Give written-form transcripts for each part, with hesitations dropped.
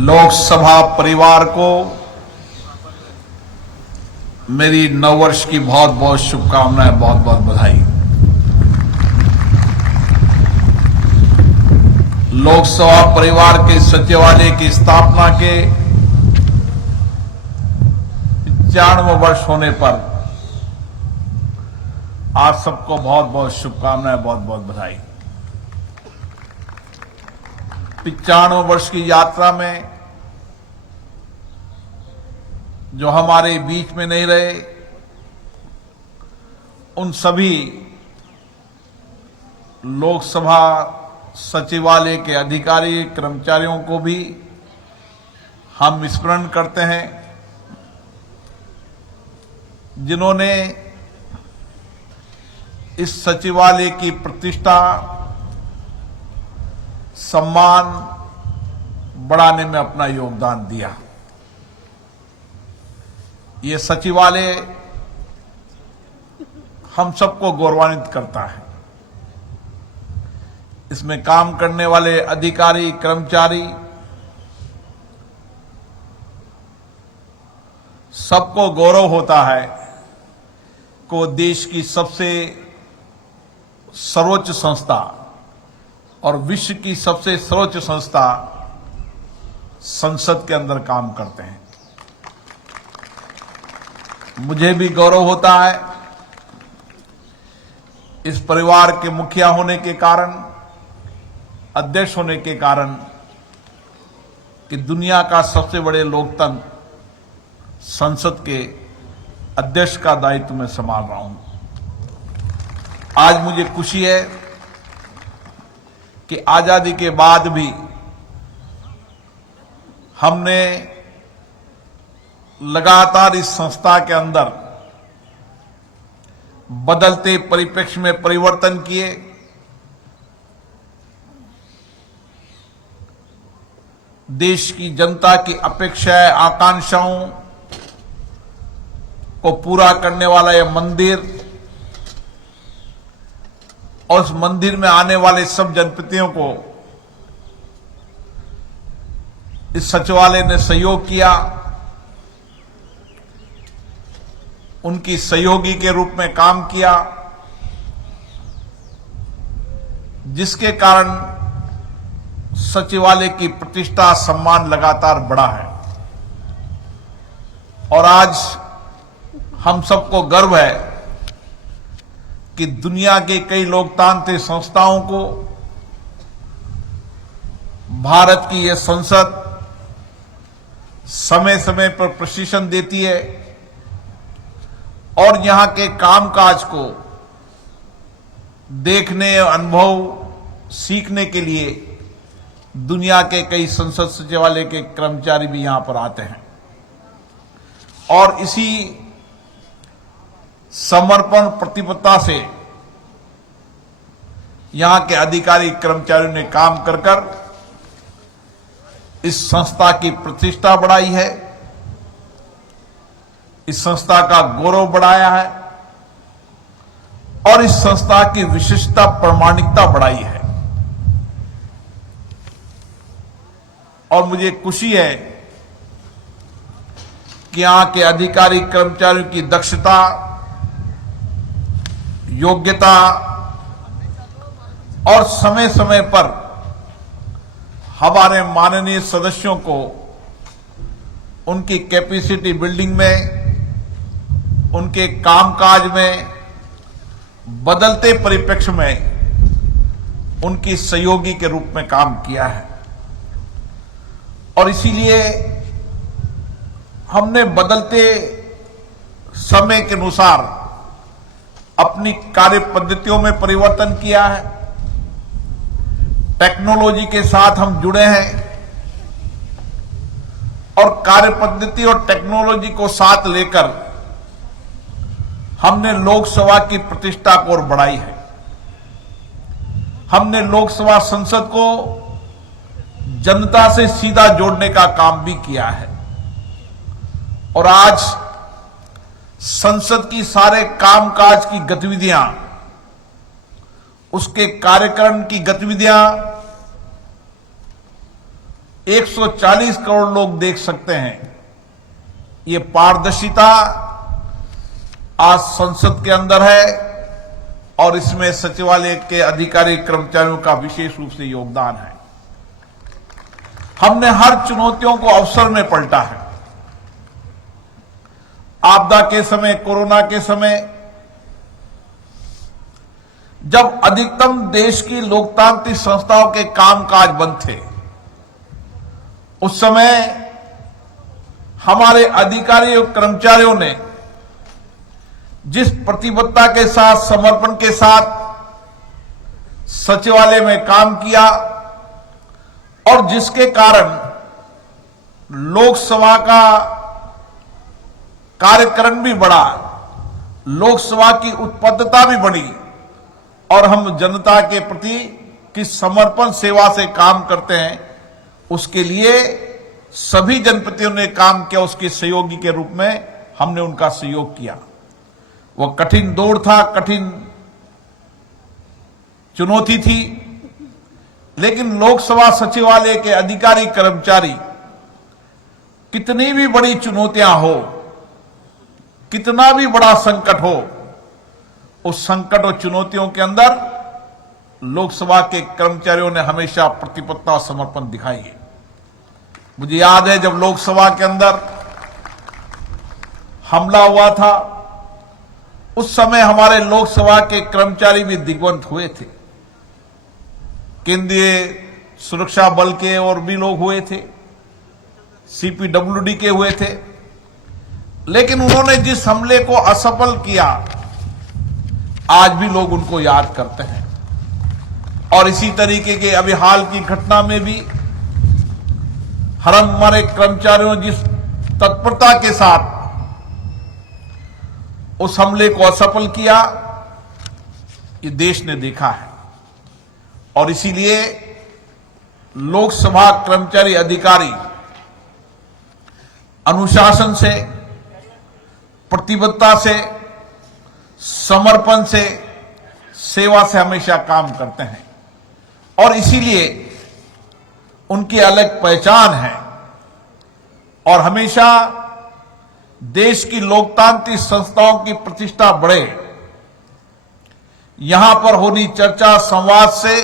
लोकसभा परिवार को मेरी नववर्ष की बहुत बहुत शुभकामनाएं, बहुत बहुत बधाई। लोकसभा परिवार के सचिवालय की स्थापना के 95 वर्ष होने पर आप सबको बहुत बहुत शुभकामनाएं, बहुत बहुत बधाई। 95 वर्ष की यात्रा में जो हमारे बीच में नहीं रहे, उन सभी लोकसभा सचिवालय के अधिकारी कर्मचारियों को भी हम स्मरण करते हैं, जिन्होंने इस सचिवालय की प्रतिष्ठा, सम्मान बढ़ाने में अपना योगदान दिया। ये सचिवालय हम सबको गौरवान्वित करता है। इसमें काम करने वाले अधिकारी, कर्मचारी सबको गौरव होता है कि वो देश की सबसे सर्वोच्च संस्था और विश्व की सबसे सर्वोच्च संस्था संसद के अंदर काम करते हैं। मुझे भी गौरव होता है इस परिवार के मुखिया होने के कारण, अध्यक्ष होने के कारण, कि दुनिया का सबसे बड़े लोकतंत्र संसद के अध्यक्ष का दायित्व मैं संभाल रहा हूं। आज मुझे खुशी है कि आजादी के बाद भी हमने लगातार इस संस्था के अंदर बदलते परिप्रेक्ष्य में परिवर्तन किए। देश की जनता की अपेक्षाएं, आकांक्षाओं को पूरा करने वाला यह मंदिर और उस मंदिर में आने वाले सब जनप्रतिनिधियों को इस सचिवालय ने सहयोग किया। उनकी सहयोगी के रूप में काम किया, जिसके कारण सचिवालय की प्रतिष्ठा, सम्मान लगातार बढ़ा है। और आज हम सबको गर्व है कि दुनिया के कई लोकतांत्रिक संस्थाओं को भारत की यह संसद समय समय पर प्रशिक्षण देती है और यहां के कामकाज को देखने, अनुभव, सीखने के लिए दुनिया के कई संसद सचिवालय के कर्मचारी भी यहां पर आते हैं। और इसी समर्पण, प्रतिबद्धता से यहां के अधिकारी कर्मचारियों ने काम कर इस संस्था की प्रतिष्ठा बढ़ाई है, इस संस्था का गौरव बढ़ाया है और इस संस्था की विशिष्टता, प्रामाणिकता बढ़ाई है। और मुझे खुशी है कि यहां के अधिकारी कर्मचारियों की दक्षता, योग्यता और समय समय पर हमारे माननीय सदस्यों को उनकी कैपेसिटी बिल्डिंग में, उनके कामकाज में, बदलते परिप्रेक्ष्य में उनकी सहयोगी के रूप में काम किया है। और इसीलिए हमने बदलते समय के अनुसार अपनी कार्य पद्धतियों में परिवर्तन किया है। टेक्नोलॉजी के साथ हम जुड़े हैं और कार्य पद्धति और टेक्नोलॉजी को साथ लेकर हमने लोकसभा की प्रतिष्ठा को और बढ़ाई है। हमने लोकसभा संसद को जनता से सीधा जोड़ने का काम भी किया है। और आज संसद की सारे कामकाज की गतिविधियां, उसके कार्यक्रम की गतिविधियां 140 करोड़ लोग देख सकते हैं। ये पारदर्शिता आज संसद के अंदर है और इसमें सचिवालय के अधिकारी कर्मचारियों का विशेष रूप से योगदान है। हमने हर चुनौतियों को अवसर में पलटा है। आपदा के समय, कोरोना के समय, जब अधिकतम देश की लोकतांत्रिक संस्थाओं के कामकाज बंद थे, उस समय हमारे अधिकारी और कर्मचारियों ने जिस प्रतिबद्धता के साथ, समर्पण के साथ सचिवालय में काम किया और जिसके कारण लोकसभा का कार्यक्रम भी बढ़ा, लोकसभा की उत्पादकता भी बढ़ी और हम जनता के प्रति किस समर्पण सेवा से काम करते हैं, उसके लिए सभी जनप्रतिनिधियों ने काम किया। उसके सहयोगी के रूप में हमने उनका सहयोग किया। वह कठिन दौर था, कठिन चुनौती थी, लेकिन लोकसभा सचिवालय के अधिकारी कर्मचारी कितनी भी बड़ी चुनौतियां हो, कितना भी बड़ा संकट हो, उस संकट और चुनौतियों के अंदर लोकसभा के कर्मचारियों ने हमेशा प्रतिबद्धता और समर्पण दिखाई है। मुझे याद है जब लोकसभा के अंदर हमला हुआ था, उस समय हमारे लोकसभा के कर्मचारी भी दिग्वंत हुए थे। केंद्रीय सुरक्षा बल के और भी लोग हुए थे, CPWD के हुए थे, लेकिन उन्होंने जिस हमले को असफल किया, आज भी लोग उनको याद करते हैं। और इसी तरीके के अभी हाल की घटना में भी हमारे कर्मचारियों ने जिस तत्परता के साथ उस हमले को असफल किया, ये देश ने देखा है। और इसीलिए लोकसभा कर्मचारी अधिकारी अनुशासन से, प्रतिबद्धता से, समर्पण से, सेवा से हमेशा काम करते हैं और इसीलिए उनकी अलग पहचान है। और हमेशा देश की लोकतांत्रिक संस्थाओं की प्रतिष्ठा बढ़े, यहां पर होनी चर्चा संवाद से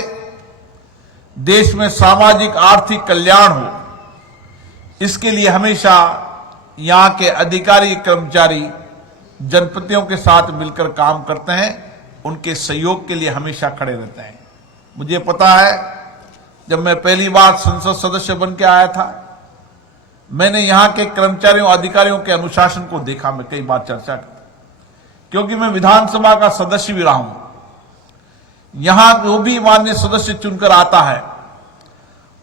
देश में सामाजिक आर्थिक कल्याण हो, इसके लिए हमेशा यहां के अधिकारी कर्मचारी जनप्रतिनिधियों के साथ मिलकर काम करते हैं, उनके सहयोग के लिए हमेशा खड़े रहते हैं। मुझे पता है जब मैं पहली बार संसद सदस्य बन के आया था, मैंने यहां के कर्मचारियों अधिकारियों के अनुशासन को देखा। मैं कई बार चर्चा की, क्योंकि मैं विधानसभा का सदस्य भी रहा हूं। यहां जो भी माननीय सदस्य चुनकर आता है,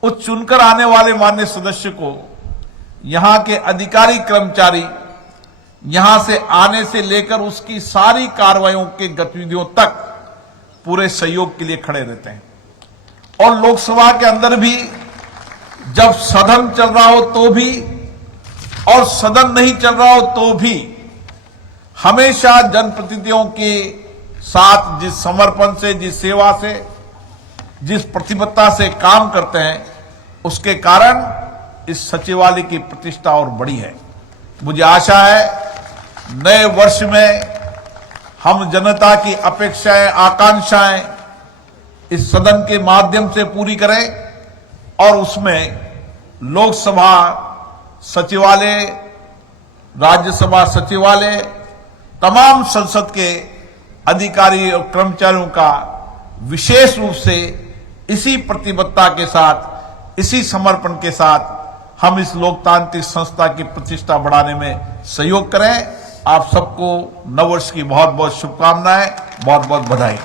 उस चुनकर आने वाले माननीय सदस्य को यहां के अधिकारी कर्मचारी यहां से आने से लेकर उसकी सारी कार्रवाइयों के गतिविधियों तक पूरे सहयोग के लिए खड़े रहते हैं। और लोकसभा के अंदर भी जब सदन चल रहा हो तो भी और सदन नहीं चल रहा हो तो भी हमेशा जनप्रतिनिधियों के साथ जिस समर्पण से, जिस सेवा से, जिस प्रतिबद्धता से काम करते हैं, उसके कारण इस सचिवालय की प्रतिष्ठा और बढ़ी है। मुझे आशा है नए वर्ष में हम जनता की अपेक्षाएं, आकांक्षाएं इस सदन के माध्यम से पूरी करें और उसमें लोकसभा सचिवालय, राज्यसभा सचिवालय, तमाम संसद के अधिकारी और कर्मचारियों का विशेष रूप से इसी प्रतिबद्धता के साथ, इसी समर्पण के साथ हम इस लोकतांत्रिक संस्था की प्रतिष्ठा बढ़ाने में सहयोग करें। आप सबको नववर्ष की बहुत बहुत शुभकामनाएं, बहुत बहुत बधाई।